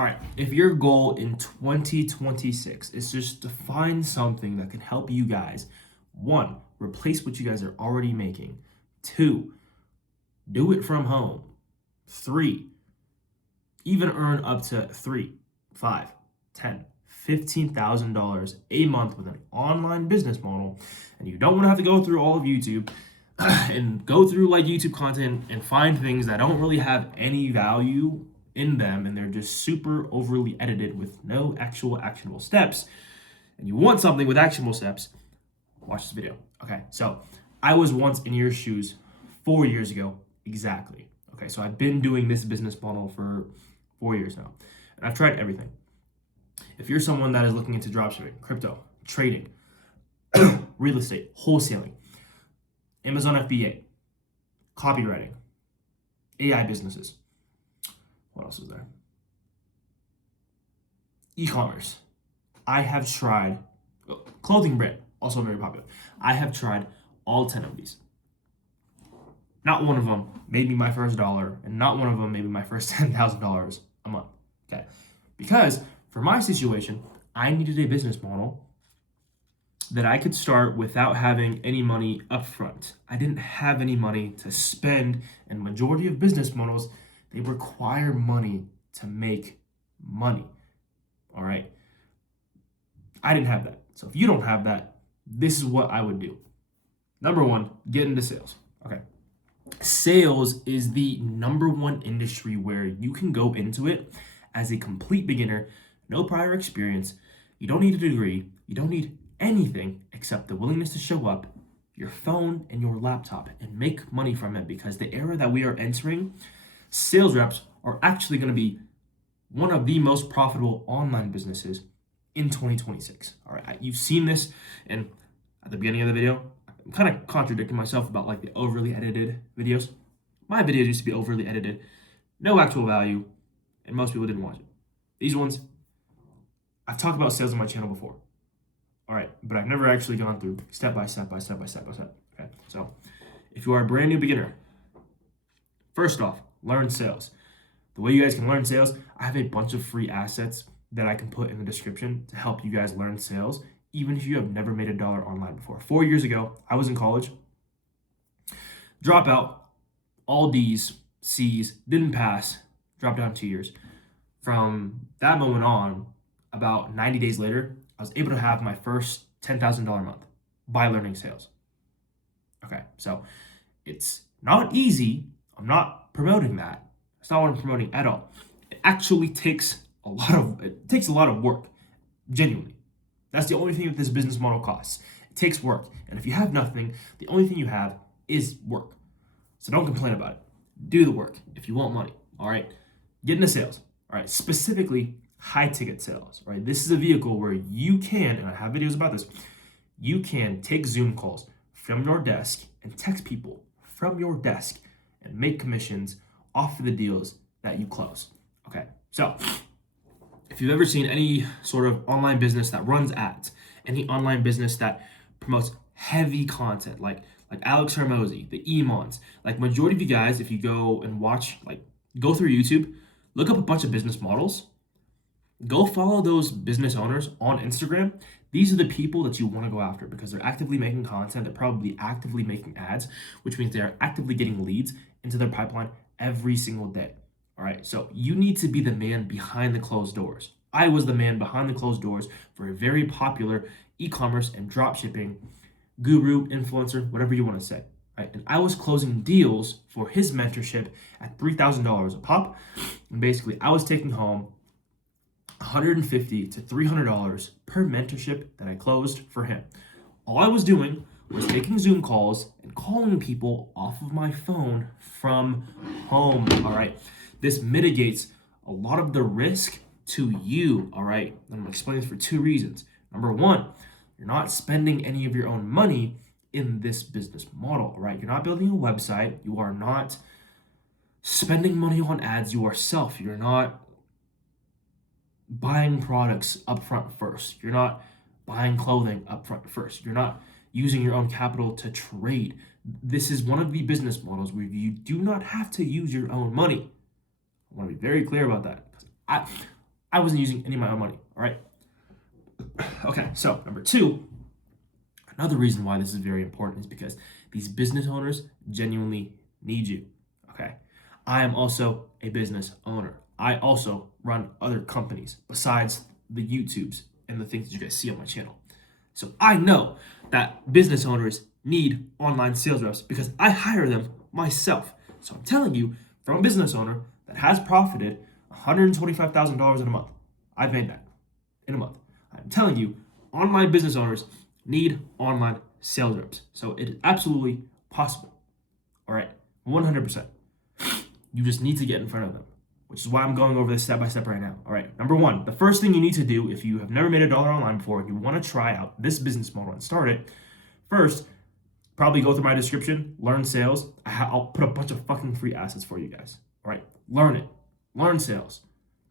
All right, if your goal in 2026 is just to find something that can help you guys, one, replace what you guys are already making. Two, do it from home. Three, even earn up to $3, $5, $10, $15,000 a month with an online business model, and you don't want to have to go through all of YouTube and go through like YouTube content and find things that don't really have any value in them, and they're just super overly edited with no actual actionable steps, and you want something with actionable steps, watch this video. Okay, so I was once in your shoes 4 years ago exactly. Okay, so I've been doing this business model for 4 years now, and I've tried everything. If you're someone that is looking into dropshipping, crypto, trading, real estate, wholesaling, Amazon FBA, copywriting, AI businesses, what else is there? E-commerce. I have tried, clothing brand, also very popular. I have tried all 10 of these. Not one of them made me my first dollar, and not one of them made me my first $10,000 a month. Okay, because for my situation, I needed a business model that I could start without having any money up front. I didn't have any money to spend, and majority of business models, they require money to make money. All right, I didn't have that. So if you don't have that, this is what I would do. Number one, get into sales. Okay. Sales is the number one industry where you can go into it as a complete beginner, no prior experience. You don't need a degree. You don't need anything except the willingness to show up, your phone and your laptop, and make money from it, because the era that we are entering, sales reps are actually going to be one of the most profitable online businesses in 2026. All right, you've seen this, and at the beginning of the video, I'm kind of contradicting myself about like the overly edited videos. My videos used to be overly edited, no actual value, and most people didn't watch it. These ones, I've talked about sales on my channel before. All right, but I've never actually gone through step by step. Okay, so if you are a brand new beginner, first off, learn sales. The way you guys can learn sales, I have a bunch of free assets that I can put in the description to help you guys learn sales, even if you have never made $1 online before. 4 years ago, I was in college, dropout, all D's, C's, didn't pass, dropped down 2 years. From that moment on, about 90 days later, I was able to have my first $10,000 a month by learning sales. Okay, so it's not easy. I'm not promoting that. That's not what I'm promoting at all. It actually takes a lot of work, genuinely. That's the only thing that this business model costs. It takes work. And if you have nothing, the only thing you have is work. So don't complain about it. Do the work if you want money. All right. Get into sales. All right. Specifically, high ticket sales. All right. This is a vehicle where you can, and I have videos about this, you can take Zoom calls from your desk and text people from your desk and make commissions off of the deals that you close. Okay. So if you've ever seen any sort of online business that runs ads, any online business that promotes heavy content, like Alex Hermosi, the Emons, like majority of you guys, if you go and watch, like go through YouTube, look up a bunch of business models, go follow those business owners on Instagram. These are the people that you want to go after because they're actively making content. They're probably actively making ads, which means they are actively getting leads into their pipeline every single day. All right, so you need to be the man behind the closed doors. I was the man behind the closed doors for a very popular e-commerce and dropshipping guru, influencer, whatever you want to say. Right? And I was closing deals for his mentorship at $3,000 a pop. And basically, I was taking home $150 to $300 per mentorship that I closed for him. All I was doing was making Zoom calls and calling people off of my phone from home. All right. This mitigates a lot of the risk to you, all right? I'm gonna explain this for 2 reasons. Number one, you're not spending any of your own money in this business model, all right? You're not building a website. You are not spending money on ads yourself. You're not buying products upfront first. You're not buying clothing upfront first. You're not using your own capital to trade. This is one of the business models where you do not have to use your own money. I want to be very clear about that. I wasn't using any of my own money. All right. Okay. So number two, another reason why this is very important is because these business owners genuinely need you. Okay. I am also a business owner. I also run other companies besides the YouTubes and the things that you guys see on my channel. So I know that business owners need online sales reps because I hire them myself. So I'm telling you, from a business owner that has profited $125,000 in a month, I've made that in a month. I'm telling you, online business owners need online sales reps. So it is absolutely possible. All right, 100%. You just need to get in front of them, which is why I'm going over this step by step right now. All right, number one, the first thing you need to do if you have never made $1 online before and you want to try out this business model and start it, first, probably go through my description, learn sales. I'll put a bunch of fucking free assets for you guys. All right, learn it, learn sales.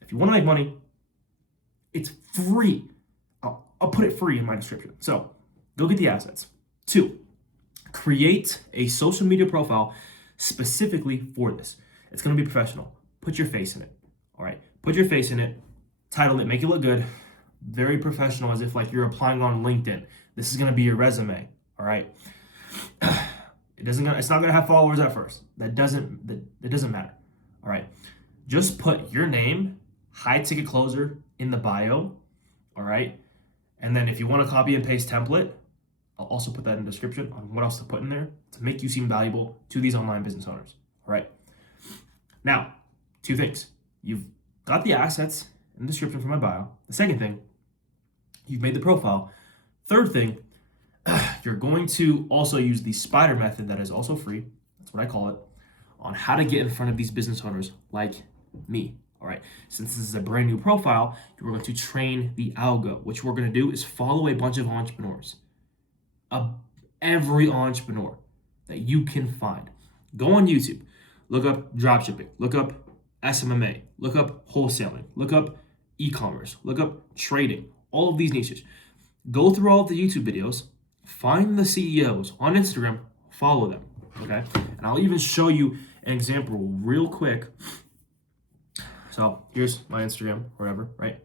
If you want to make money, it's free. I'll put it free in my description. So go get the assets. Two, create a social media profile specifically for this. It's going to be professional. Put your face in it. All right. Put your face in it. Title it. Make it look good. Very professional, as if like you're applying on LinkedIn. This is going to be your resume. All right. It's not going to have followers at first. It doesn't matter. All right. Just put your name, high ticket closer in the bio. All right. And then if you want a copy and paste template, I'll also put that in the description on what else to put in there to make you seem valuable to these online business owners. All right. Now, two things. You've got the assets in the description for my bio. The second thing, you've made the profile. Third thing, you're going to also use the spider method that is also free. That's what I call it, on how to get in front of these business owners like me. All right. Since this is a brand new profile, you're going to train the algo. What we're going to do is follow a bunch of entrepreneurs. Every entrepreneur that you can find. Go on YouTube, look up dropshipping, look up SMMA, look up wholesaling, look up e-commerce, look up trading, all of these niches. Go through all of the YouTube videos, find the CEOs on Instagram, follow them, okay? And I'll even show you an example real quick. So here's my Instagram, whatever, right?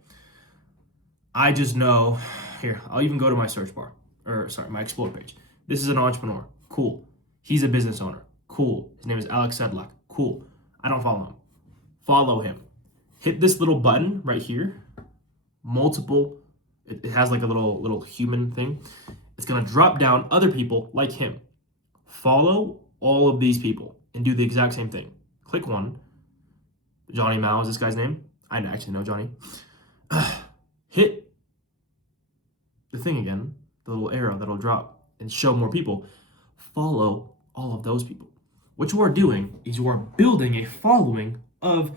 I just know, here, I'll even go to my search bar, my explore page. This is an entrepreneur, cool. He's a business owner, cool. His name is Alex Sedlak, cool. I don't follow him. Follow him. Hit this little button right here, it has like a little human thing. It's gonna drop down other people like him. Follow all of these people and do the exact same thing. Click one. Johnny Mao is this guy's name. I actually know Johnny. Hit the thing again, the little arrow that'll drop and show more people. Follow all of those people. What you are doing is you are building a following of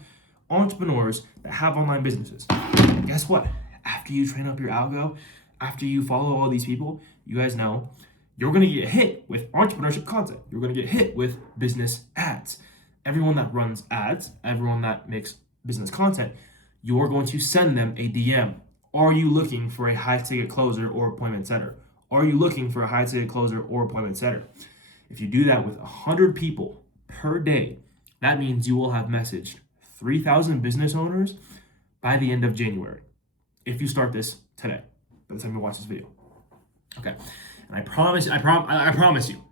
entrepreneurs that have online businesses. And guess what? After you train up your algo, after you follow all these people, you guys know you're going to get hit with entrepreneurship content. You're going to get hit with business ads. Everyone that runs ads, everyone that makes business content, you're going to send them a DM. Are you looking for a high ticket closer or appointment setter? Are you looking for a high ticket closer or appointment setter? If you do that with 100 people per day, that means you will have messaged 3,000 business owners by the end of January. If you start this today, by the time you watch this video. Okay. And I promise you,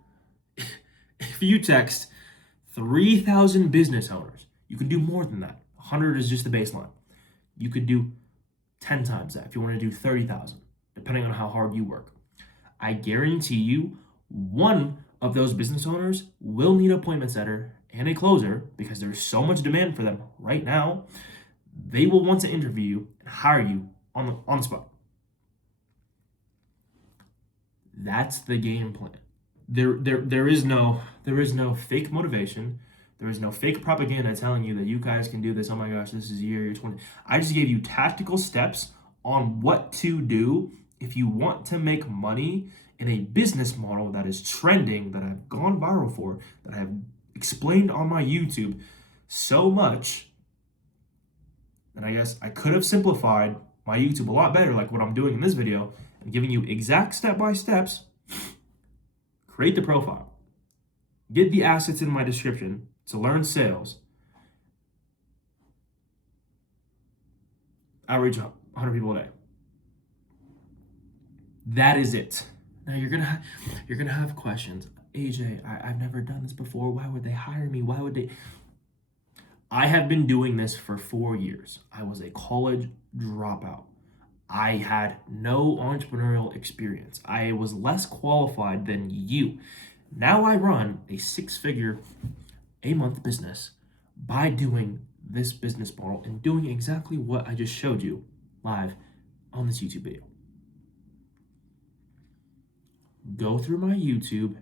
if you text 3,000 business owners, you can do more than that. 100 is just the baseline. You could do 10 times that if you want to do 30,000, depending on how hard you work. I guarantee you, one of those business owners will need an appointment setter and a closer because there's so much demand for them right now. They will want to interview you and hire you on the spot. That's the game plan. There is no fake motivation. There is no fake propaganda telling you that you guys can do this. Oh my gosh, this is year 20. I just gave you tactical steps on what to do if you want to make money in a business model that is trending, that I've gone viral for, that I have explained on my YouTube so much. And I guess I could have simplified my YouTube a lot better, like what I'm doing in this video, and giving you exact step-by-steps. Create the profile. Get the assets in my description to learn sales. I reach 100 people a day. That is it. Now you're gonna have questions. AJ, I've never done this before. Why would they hire me? Why would they? I have been doing this for 4 years. I was a college dropout. I had no entrepreneurial experience. I was less qualified than you. Now I run a 6-figure a month business by doing this business model and doing exactly what I just showed you live on this YouTube video. Go through my YouTube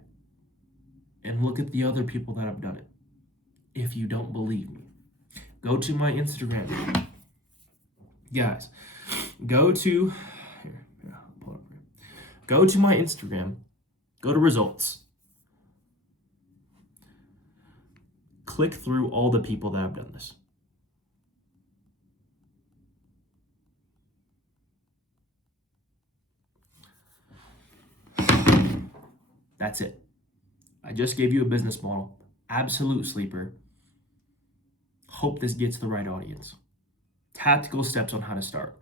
and look at the other people that have done it. If you don't believe me, go to my Instagram. Guys, go to my Instagram, go to results. Click through all the people that have done this. That's it. I just gave you a business model. Absolute sleeper. Hope this gets the right audience. Tactical steps on how to start.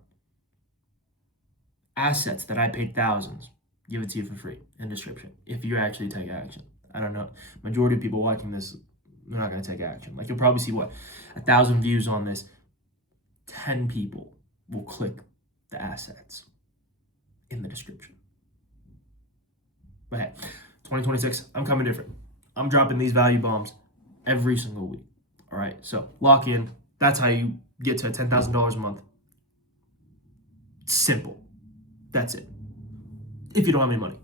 Assets that I paid thousands. Give it to you for free in description. If you actually take action. I don't know. Majority of people watching this, they're not going to take action. Like, you'll probably see 1,000 views on this. 10 people will click the assets in the description. But hey, 2026, I'm coming different. I'm dropping these value bombs every single week. All right, so lock in. That's how you get to $10,000 a month. Simple. That's it. If you don't have any money.